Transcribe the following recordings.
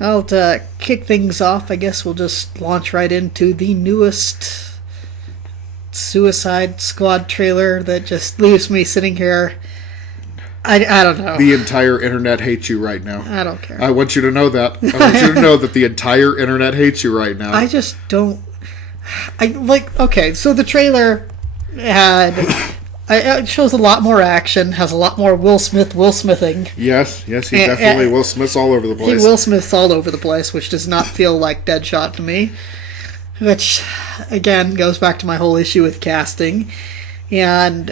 Well, to kick things off, I guess we'll just launch right into the newest Suicide Squad trailer that just leaves me sitting here. I don't know. The entire internet hates you right now. I don't care. I want you to know that. I want you to know that the entire internet hates you right now. I just don't. Okay, so the trailer it shows a lot more action, has a lot more Will Smithing. Yes, he definitely Will Smith's all over the place. Will Smith's all over the place, which does not feel like Deadshot to me. Which, again, goes back to my whole issue with casting. And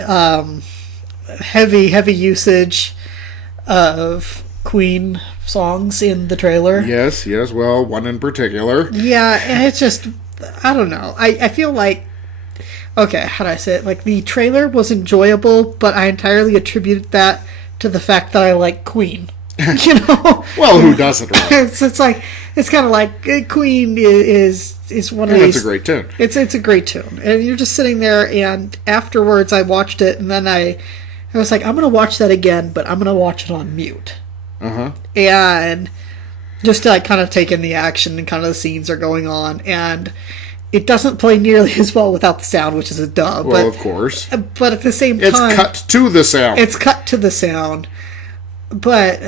heavy usage of Queen songs in the trailer. Yes, well, one in particular. Yeah, and it's just, I don't know. I feel like, okay, how do I say it? Like, the trailer was enjoyable, but I entirely attributed that to the fact that I like Queen. You know? Well, who doesn't? Right? It's kind of like Queen is one of these. It's a great tune. It's a great tune, and you're just sitting there. And afterwards, I watched it, and then I was like, I'm gonna watch that again, but I'm gonna watch it on mute. And just to like kind of take in the action and kind of the scenes are going on, and it doesn't play nearly as well without the sound, which is a dub. Well, of course. But at the same time, it's cut to the sound. It's cut to the sound. But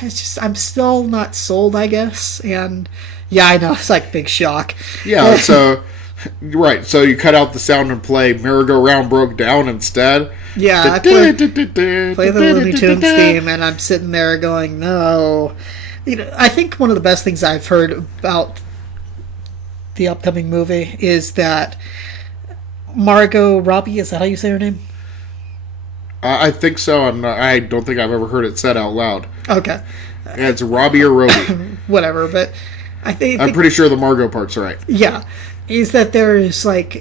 it's just, I'm still not sold, I guess. And yeah, I know, it's like a big shock. Yeah, so you cut out the sound and play Merry-Go-Round Broke Down instead. Yeah, I play the Looney Tunes theme, and I'm sitting there going, no. You know, I think one of the best things I've heard about the upcoming movie is that Margot Robbie, is that how you say her name? I think so, and I don't think I've ever heard it said out loud. Okay. Yeah, it's Robbie or Roby. Whatever, but I'm pretty sure the Margot part's right. Yeah. Is that there is like how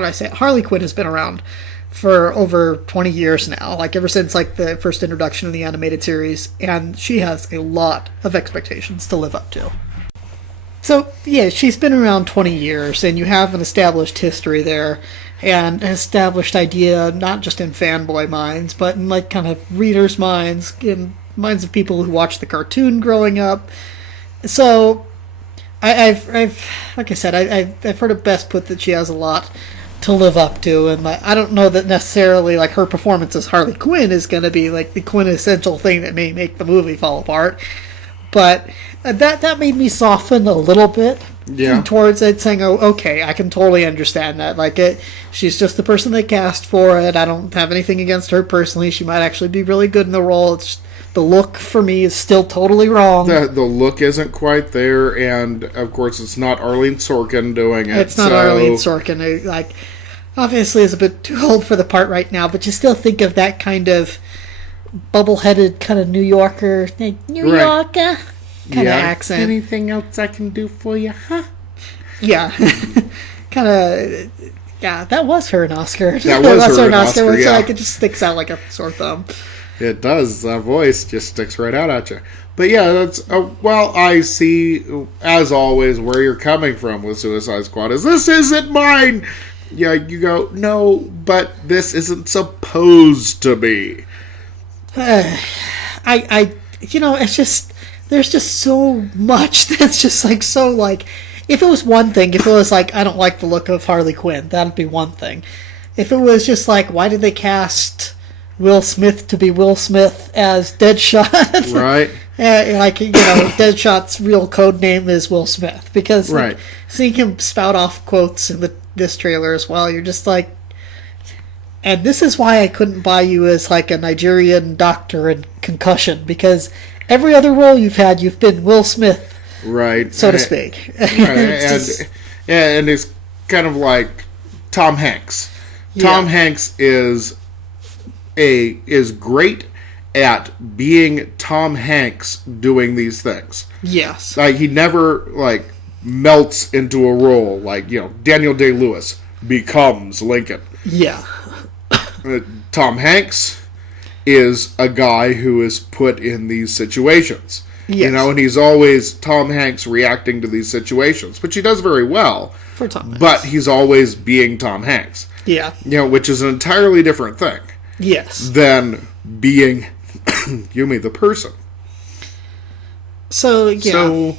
do I say it? Harley Quinn has been around for over 20 years now, like ever since like the first introduction of the animated series, and she has a lot of expectations to live up to. So, yeah, she's been around 20 years, and you have an established history there, and an established idea, not just in fanboy minds, but in, like, kind of readers' minds, in minds of people who watched the cartoon growing up. So, I've like I said, I've heard it best put that she has a lot to live up to, and I don't know that necessarily, like, her performance as Harley Quinn is going to be, like, the quintessential thing that may make the movie fall apart, but that made me soften a little bit towards it, saying, oh, okay, I can totally understand that. Like, she's just the person they cast for it. I don't have anything against her personally. She might actually be really good in the role. It's just, the look for me is still totally wrong. The look isn't quite there, and of course it's not Arlene Sorkin doing it. It's not Arlene Sorkin. Like, obviously is a bit too old for the part right now, but you still think of that kind of bubble-headed kind of New Yorker, New Yorker kind of accent. Anything else I can do for you, huh? Yeah. Kind of, yeah, that was her in Oscar. That was her in Oscar, which yeah. like, it just sticks out like a sore thumb. It does. That voice just sticks right out at you. But yeah, that's well, I see, as always, where you're coming from with Suicide Squad. This isn't mine! Yeah, you go, no, but this isn't supposed to be. It's just, there's just so much that's just like, so like, if it was one thing, if it was like, I don't like the look of Harley Quinn, that'd be one thing. If it was just like, why did they cast Will Smith to be Will Smith as Deadshot? Right. Deadshot's real code name is Will Smith, because like, seeing him spout off quotes in this trailer as well, you're just like, and this is why I couldn't buy you as like a Nigerian doctor in Concussion, because every other role you've had, you've been Will Smith, right, so to speak. Right. And it's kind of like Tom Hanks. Yeah. Tom Hanks is great at being Tom Hanks doing these things. Yes. Like, he never like melts into a role like, Daniel Day-Lewis becomes Lincoln. Yeah. Tom Hanks is a guy who is put in these situations. Yes. And he's always Tom Hanks reacting to these situations, which he does very well. For Tom Hanks. But he's always being Tom Hanks. Yeah. Which is an entirely different thing. Yes. Than being Yumi the person. So, yeah. So,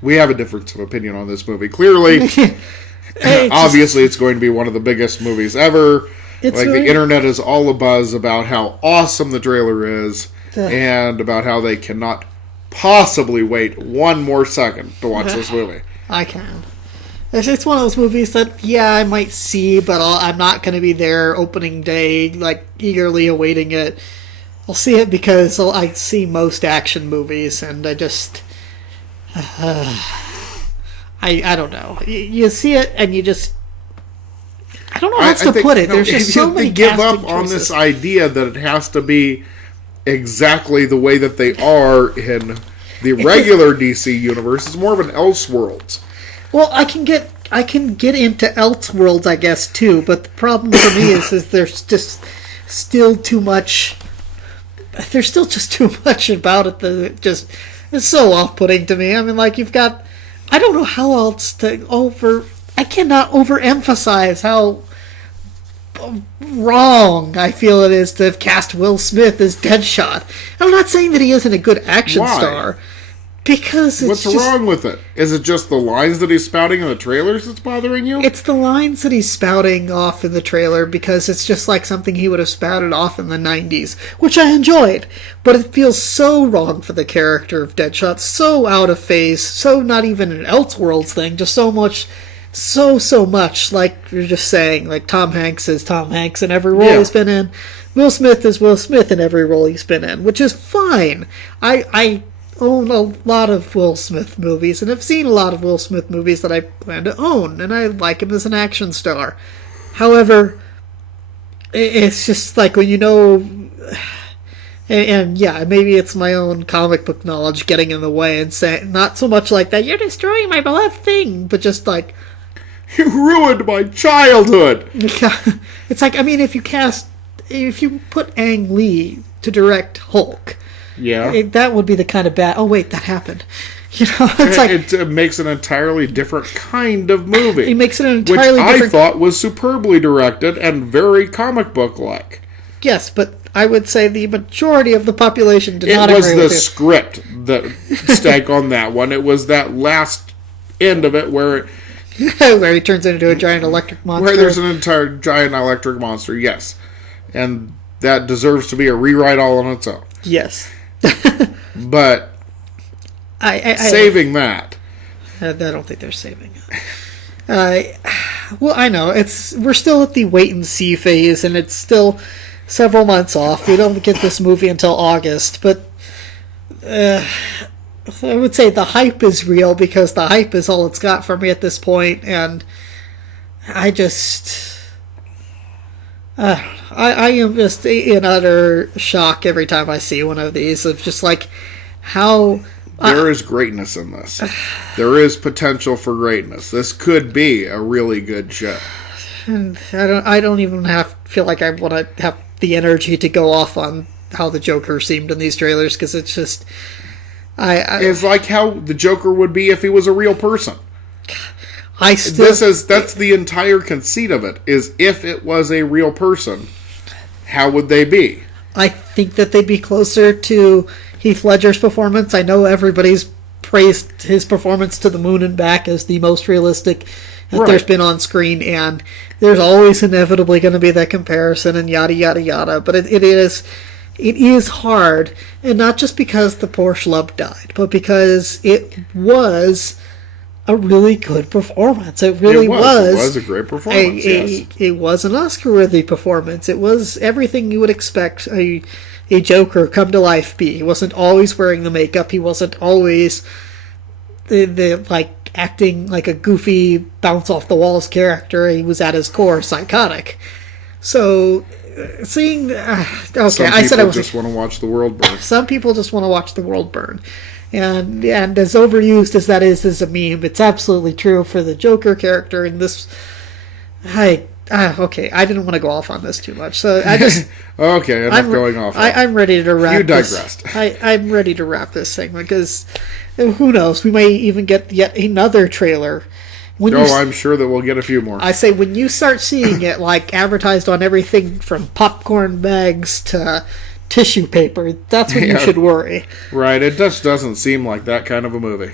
we have a difference of opinion on this movie. Clearly, obviously, it's going to be one of the biggest movies ever. The internet is all abuzz about how awesome the trailer is and about how they cannot possibly wait one more second to watch this movie. I can. It's one of those movies that, I might see, but I'm not going to be there opening day, eagerly awaiting it. I'll see it because I see most action movies, and I just... I don't know. You see it, and you just... I don't know how else to put it. There's just so many give up on this idea that it has to be exactly the way that they are in the regular DC universe. It's more of an Elseworlds. Well, I can get into Elseworlds, I guess, too. But the problem for me is there's just still too much. There's still just too much about it that just is so off-putting to me. I mean, you've got. I don't know how else to I cannot overemphasize how wrong I feel it is to have cast Will Smith as Deadshot. I'm not saying that he isn't a good action star. Because what's wrong with it? Is it just the lines that he's spouting in the trailers that's bothering you? It's the lines that he's spouting off in the trailer because it's just like something he would have spouted off in the 90s, which I enjoyed. But it feels so wrong for the character of Deadshot, so out of phase, so not even an Elseworlds thing, just so much, so much, like you're just saying, like Tom Hanks is Tom Hanks in every role he's been in. Will Smith is Will Smith in every role he's been in, which is fine. I own a lot of Will Smith movies, and I've seen a lot of Will Smith movies that I plan to own, and I like him as an action star. However, it's just like when you know, and maybe it's my own comic book knowledge getting in the way and saying, not so much like that, you're destroying my beloved thing, but just like, you ruined my childhood! It's like, I mean, if you put Ang Lee to direct Hulk, that would be the kind of bad. Oh wait, that happened. It's it makes an entirely different kind of movie. It makes it an entirely which different. I thought was superbly directed and very comic book like. Yes, but I would say the majority of the population did not agree with it. It was the script that stank on that one. It was that last end of it where he turns into a giant electric monster. Where there's an entire giant electric monster. Yes, and that deserves to be a rewrite all on its own. Yes. But saving that. I don't think they're saving it. Well, I know we're still at the wait and see phase, and it's still several months off. We don't get this movie until August, but I would say the hype is real because the hype is all it's got for me at this point, and I just. I am just in utter shock every time I see one of these of just like how there is greatness in this. There is potential for greatness. This could be a really good show. And I don't even feel like I want to have the energy to go off on how the Joker seemed in these trailers because it's just it's like how the Joker would be if he was a real person. That's the entire conceit of it, is if it was a real person, how would they be? I think that they'd be closer to Heath Ledger's performance. I know everybody's praised his performance to the moon and back as the most realistic that there's been on screen, and there's always inevitably going to be that comparison and yada, yada, yada, but it is hard, and not just because the poor schlub died, but because it was a really good performance. It really was. It was a great performance, yes. It was an Oscar-worthy performance. It was everything you would expect a Joker come to life be. He wasn't always wearing the makeup. He wasn't always the acting like a goofy bounce-off-the-walls character. He was at his core psychotic. So, seeing... I said I was... just want to watch the world burn. Some people just want to watch the world burn. And as overused as that is as a meme, it's absolutely true for the Joker character in this. I didn't want to go off on this too much, so I just okay. Enough going off. I'm ready to wrap. You digressed. I'm ready to wrap this segment because who knows? We may even get yet another trailer. I'm sure that we'll get a few more. I say when you start seeing it like advertised on everything from popcorn bags to tissue paper. That's when you should worry. Right, it just doesn't seem like that kind of a movie.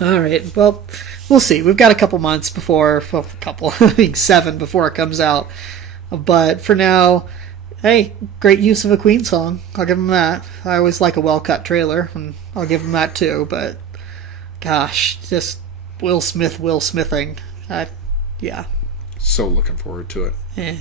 All right, well, we'll see. We've got a couple months before, well, a couple, I mean 7 before it comes out. But for now, hey, great use of a Queen song. I'll give them that. I always like a well-cut trailer, and I'll give them that too. But gosh, just Will Smithing. Yeah. So looking forward to it. Eh.